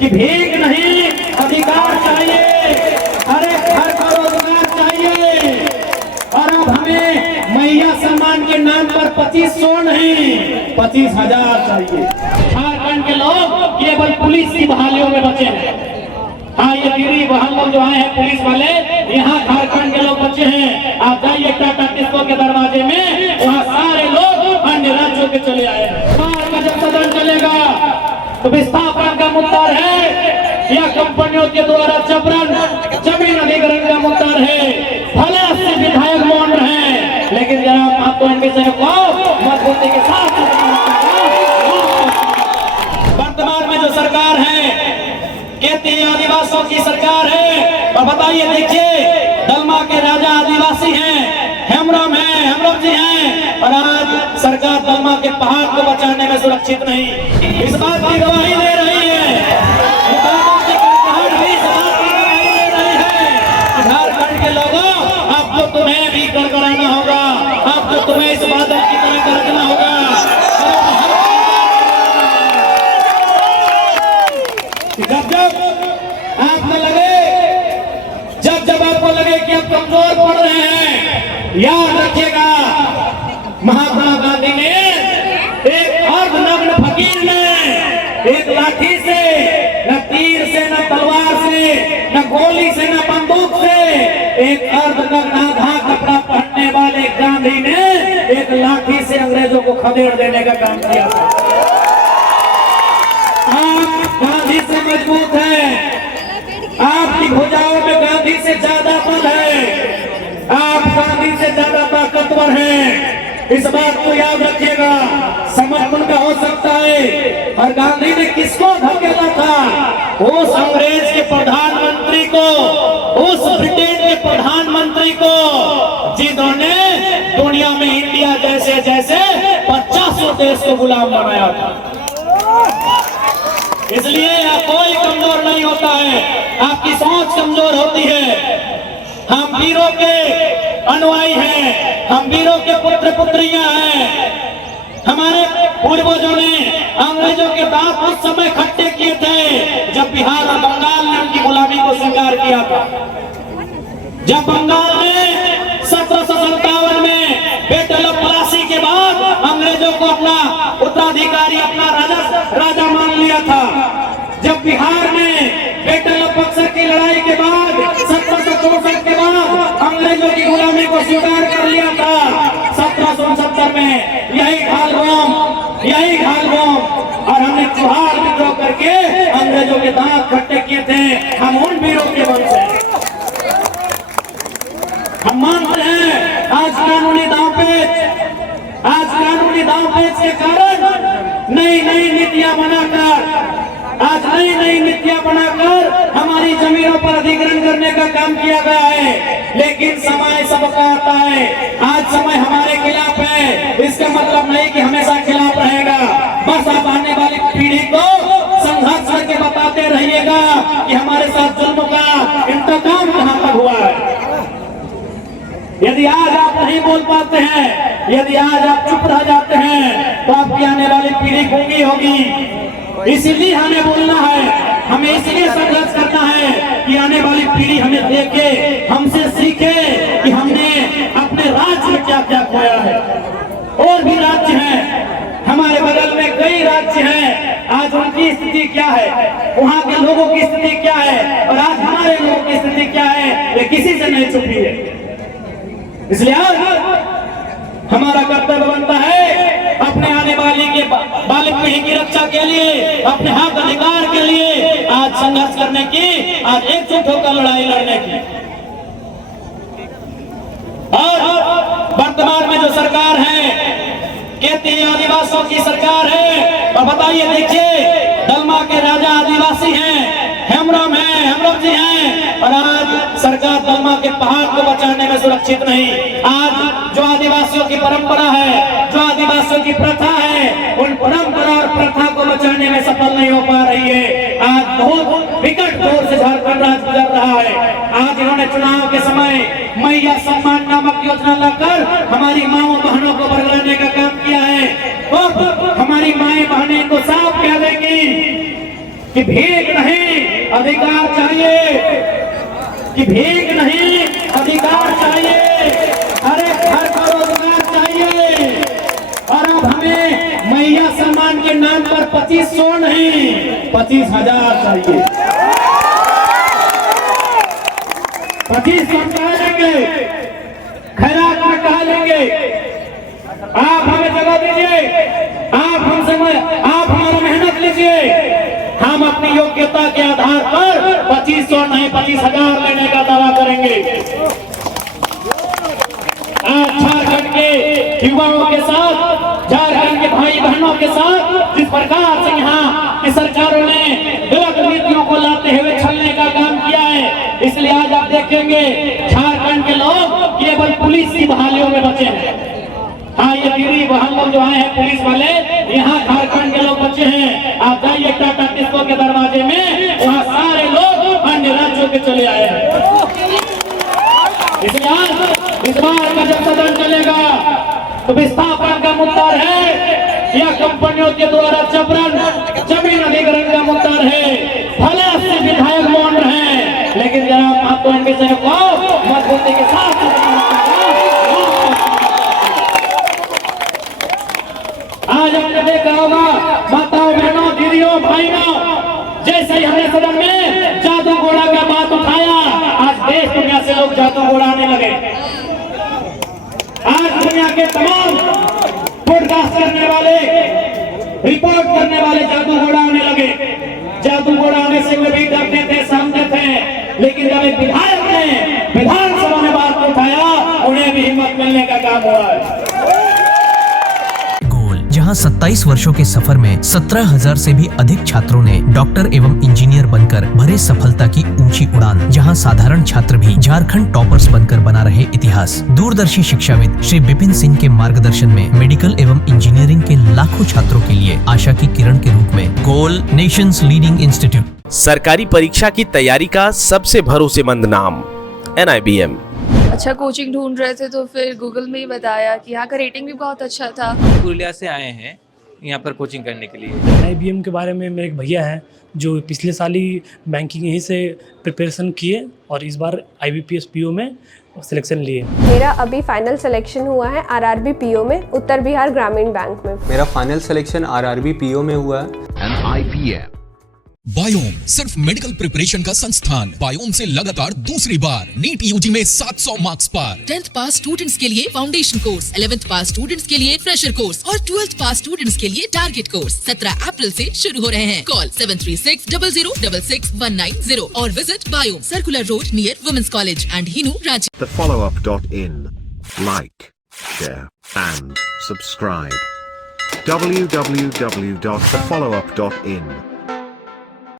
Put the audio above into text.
कि भीख नहीं, अधिकार चाहिए, हर एक घर को रोजगार चाहिए। और अब हमें मैया सम्मान के नाम पर 2500 नहीं 25,000 चाहिए। झारखंड के लोग केवल पुलिस की बहालियों में बचे हैं। हाँ, ये दिल्ली वहां लोग जो आए हैं पुलिस वाले, यहाँ झारखंड के लोग बचे हैं। आप जाइए टाटा टिस्को के दरवाजे में, वहाँ सारे लोग अन्य राज्यों के चले आए हैं। का जब सदन चलेगा तो विस्थापन का मुद्दा है या कंपनियों के द्वारा जबरन जमीन अधिग्रहण का मुद्दा है। भले 80 विधायक मौन रहे, लेकिन जनाब आपको इनके विषय को मजबूती के साथ वर्तमान में जो सरकार है कहती है आदिवासियों की सरकार है। और बताइए, देखिए दलमा के राजा आदिवासी हैं, हेमराम हैं, हेमराम जी हैं, और आज सरकार दलमा के पहाड़ को बचाने में सुरक्षित नहीं। इस बात की गवाही दे रही है, झारखंड के लोगों अब तो तुम्हें भी गड़गड़ाना होगा, अब तो तुम्हें इस बादल की तरह गरजना होगा। जब आपको लगे कि आप कमजोर पड़ रहे हैं, याद रखिएगा महात्मा गांधी ने एक अर्धनग्न फकीर ने एक लाठी से, न तीर से, न तलवार से, न गोली से, न बंदूक से, एक अर्धनग्न आधा कपड़ा पहनने वाले गांधी ने एक लाठी से अंग्रेजों को खदेड़ देने का काम किया था। आप गांधी से मजबूत हैं, आपकी भुजाओं में गांधी से ज्यादा बल है, आप गांधी से ज्यादा ताकतवर हैं। इस बात को याद रखिएगा। समर्पण का हो सकता है, और गांधी ने किसको धकेला था? उस अंग्रेज के प्रधानमंत्री को, उस ब्रिटेन के प्रधानमंत्री को, जिन्होंने दुनिया में इंडिया जैसे जैसे 50 देश को गुलाम बनाया था। इसलिए कोई कमजोर नहीं होता है, आपकी सोच कमजोर होती है। हम वीरों के अनुयायी हैं, हम वीरों के पुत्र पुत्रियां हैं। हमारे पूर्वजों ने अंग्रेजों के दांत उस समय खट्टे किए थे जब बिहार और बंगाल ने उनकी गुलामी को स्वीकार किया था। जब बंगाल ने 1757 में बैटल ऑफ प्लासी के बाद अंग्रेजों को अपना उत्तराधिकारी, अपना राजा मान लिया था। जब बिहार ने बैटल ऑफ बक्सर की लड़ाई के बाद 1764 के बाद अंग्रेजों की गुलामी को स्वीकार कर लिया था। 1769 में यही घालगोम और हमने चुहार विद्रोह करके अंग्रेजों के दांत खट्टे किए थे। हम उन वीरों के वंश हैं। हम मानते हैं आज कानूनी दांवपेच के कारण नई नीतियां बनाकर हमारी जमीनों पर अधिग्रहण करने का काम किया गया है। लेकिन समय सबका आता है, आज समय हमारे खिलाफ है, इसका मतलब नहीं कि हमेशा खिलाफ रहेगा। बस आप आने वाली पीढ़ी को संघर्ष करके बताते रहिएगा कि हमारे साथ जुल्म का इंतकाम कहां तक हुआ है। यदि आज आप नहीं बोल पाते हैं, यदि आज आप चुप रह जाते हैं, तो आपकी आने वाली पीढ़ी गूंगी होगी। इसीलिए हमें बोलना है, हमें इसलिए संघर्ष करना है कि आने वाली पीढ़ी हमें देखे, हमसे सीखे कि हमने अपने राज्य में क्या क्या खोया है। और भी राज्य हैं, हमारे बगल में कई राज्य हैं, आज उनकी स्थिति क्या है, वहाँ के लोगों की स्थिति क्या है, और आज हमारे लोगों की स्थिति क्या है, ये किसी से नहीं छुपी है। इसलिए आज हमारा कर्तव्य बनता है अपने आने वाली पीढ़ी की रक्षा के लिए, अपने हक अधिकार के लिए आज संघर्ष करने की, आज एकजुट होकर लड़ाई लड़ने की। और वर्तमान में जो सरकार है कहती है आदिवासियों की सरकार है। और बताइए, देखिए दलमा के राजा आदिवासी हैं, हेमराम हैं, हेमराम जी हैं, और आज सरकार दलमा के पहाड़ को बचाने में सुरक्षित नहीं। आज जो आदिवासियों की परंपरा है, जो आदिवासियों की प्रथा है, उन परंपरा और प्रथा को बचाने में सफल नहीं हो पा रही है। आज बहुत विकट दौर से झारखंड राज्य गुजर रहा है। आज इन्होंने चुनाव के समय मैया सम्मान नामक योजना लाकर हमारी माओ बहनों को बरगलाने का काम किया है। तो हमारी माएं बहनें को साफ कह देंगी कि भीख नहीं अधिकार चाहिए, कि भीख नहीं अधिकार चाहिए, अरे घर का रोजगार चाहिए। और अब हमें मैया सम्मान के नाम पर 2500 नहीं 25,000 चाहिए। 2500 कहा लेंगे, खैरात में कहा लेंगे। आप हमें जगह दीजिए, आप हमारा मेहनत लीजिए, हम अपनी योग्यता के आधार पर 2500 नहीं 25,000 लेने का दावा करेंगे। आज झारखंड के युवाओं के साथ, झारखंड के भाई बहनों के साथ जिस प्रकार से यहाँ की सरकारों ने गलत नीतियों को लाते हुए छलने का काम किया है, इसलिए आज आप देखेंगे झारखंड के लोग केवल पुलिस की बहालियों में बचे हैं। हाँ, ये दीदी बहन लोग जो आए हैं पुलिस वाले, यहाँ झारखंड के लोग बचे हैं। आप जाइए टाटा टिस्को के दरवाजे में, वहाँ सारे लोग अन्य राज्यों के चले आए हैं। इसलिए आज इस बार का जब सदन चलेगा तो विस्थापन का मुद्दा है या कंपनियों के द्वारा जबरन जमीन अधिग्रहण का मुद्दा है। भले से विधायक मौन रहे, लेकिन जनाब आपको इनके विषय को मजबूती के साथ आज हमने देखा होगा माताओं बहनों दीदियों भाइयों, जैसे ही हमने सदन में जादू घोड़ा का बात उठाया, आज देश दुनिया से लोग जादू घोड़ा आने लगे। आज दुनिया के तमाम पॉडकास्ट करने वाले, रिपोर्ट करने वाले जादू घोड़ा आने लगे। जादू घोड़ा आने से वे भी डरते थे, समझते थे, लेकिन जब एक विधायक ने विधानसभा में बात उठाया, उन्हें भी हिम्मत मिलने का काम हुआ है। जहां 27 वर्षों के सफर में 17,000 से भी अधिक छात्रों ने डॉक्टर एवं इंजीनियर बनकर भरे सफलता की ऊंची उड़ान, जहां साधारण छात्र भी झारखंड टॉपर्स बनकर बना रहे इतिहास। दूरदर्शी शिक्षाविद श्री विपिन सिंह के मार्गदर्शन में मेडिकल एवं इंजीनियरिंग के लाखों छात्रों के लिए आशा की किरण के रूप में गोल नेशंस लीडिंग इंस्टीट्यूट। सरकारी परीक्षा की तैयारी का सबसे भरोसेमंद नाम NIBM। अच्छा कोचिंग ढूंढ रहे थे तो फिर गूगल में ही बताया कि यहाँ का रेटिंग भी बहुत अच्छा था। पुरुलिया से आए हैं यहाँ पर कोचिंग करने के लिए। NIBM के बारे में मेरे एक भैया हैं जो पिछले साल ही बैंकिंग यहीं से प्रिपरेशन किए और इस बार IBPS PO में सिलेक्शन लिए। मेरा अभी फाइनल सिलेक्शन हुआ है RRB PO में, उत्तर बिहार ग्रामीण बैंक में। मेरा फाइनल सिलेक्शन RRB PO में हुआ है। NIBM बायोम सिर्फ मेडिकल प्रिपरेशन का संस्थान। बायोम से लगातार दूसरी बार नीट UG में 700 मार्क्स पर। 10th पास स्टूडेंट्स के लिए फाउंडेशन कोर्स, 11th पास स्टूडेंट्स के लिए फ्रेशर कोर्स और 12th पास स्टूडेंट्स के लिए टारगेट कोर्स 17 अप्रैल से शुरू हो रहे हैं। कॉल 7360066190 और विजिट बायोम, circular road near women's college and Hinoo, Ranchi. thefollowup.in. Like, share and subscribe. www.thefollowup.in